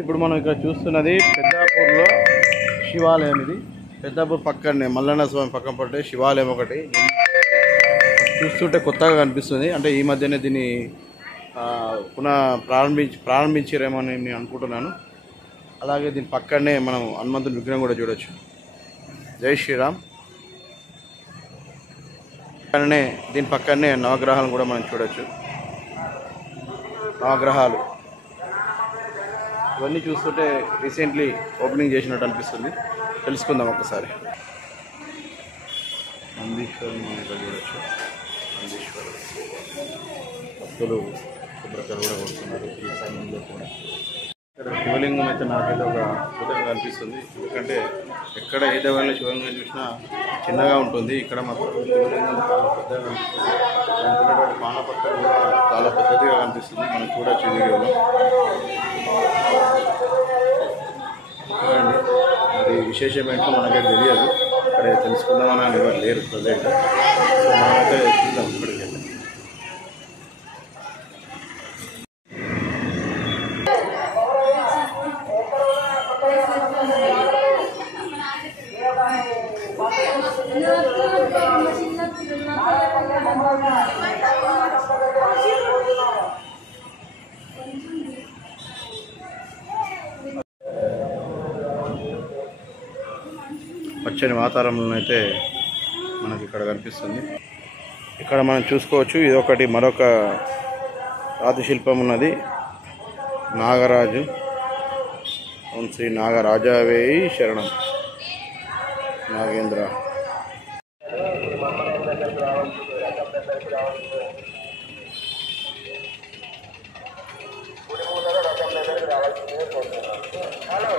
ఇప్పుడు మనం ఇక్కడ చూస్తున్నది పెద్దాపూర్లో శివాలయం. ఇది పెద్దాపూర్ పక్కనే మల్లన్న స్వామి పక్కన పట్టే శివాలయం ఒకటి చూస్తుంటే కొత్తగా కనిపిస్తుంది. అంటే ఈ మధ్యనే దీన్ని పునః ప్రారంభించారేమో అని నేను అనుకుంటున్నాను. అలాగే దీని పక్కనే మనం హనుమంతుని విగ్రహం కూడా చూడొచ్చు. జై శ్రీరామ్. దీని పక్కనే నవగ్రహాలను కూడా మనం చూడొచ్చు. నవగ్రహాలు ఇవన్నీ చూస్తుంటే రీసెంట్లీ ఓపెనింగ్ చేసినట్టు అనిపిస్తుంది. తెలుసుకుందాం ఒకసారి. నందీశ్వరం ఇక్కడ చూడొచ్చు. నందీశ్వరం భక్తులు శుభ్రతలు కూడా కొడుతున్నారు ఈ సమయంలో కూడా. ఇక్కడ శివలింగం అయితే నాకైతే ఒక అద్భుతంగా అనిపిస్తుంది. ఎందుకంటే ఎక్కడ ఏ దేవాలయంలో శివలింగం చూసినా చిన్నగా ఉంటుంది. ఇక్కడ మాత్రం శివలింగం చాలా పెద్దగా కనిపిస్తుంది. దానికి పానపత్రం కూడా చాలా పెద్దదిగా కనిపిస్తుంది. మనం చూడొచ్చు వీడియోలో. చూడండి, అది విశేషం ఏంటో మనకైతే తెలియదు. ఇక్కడ తెలుసుకుందామని ఎవరు లేరు ప్రజెంట్. సో మనమైతే చూద్దాం ఇక్కడికి. పచ్చని వాతావరణం అయితే మనకి ఇక్కడ కనిపిస్తుంది. ఇక్కడ మనం చూసుకోవచ్చు, ఇదొకటి మరొక రాతి శిల్పం ఉన్నది. నాగరాజు. ఓం శ్రీ నాగరాజావేయి శరణం. నాగేంద్ర. హలో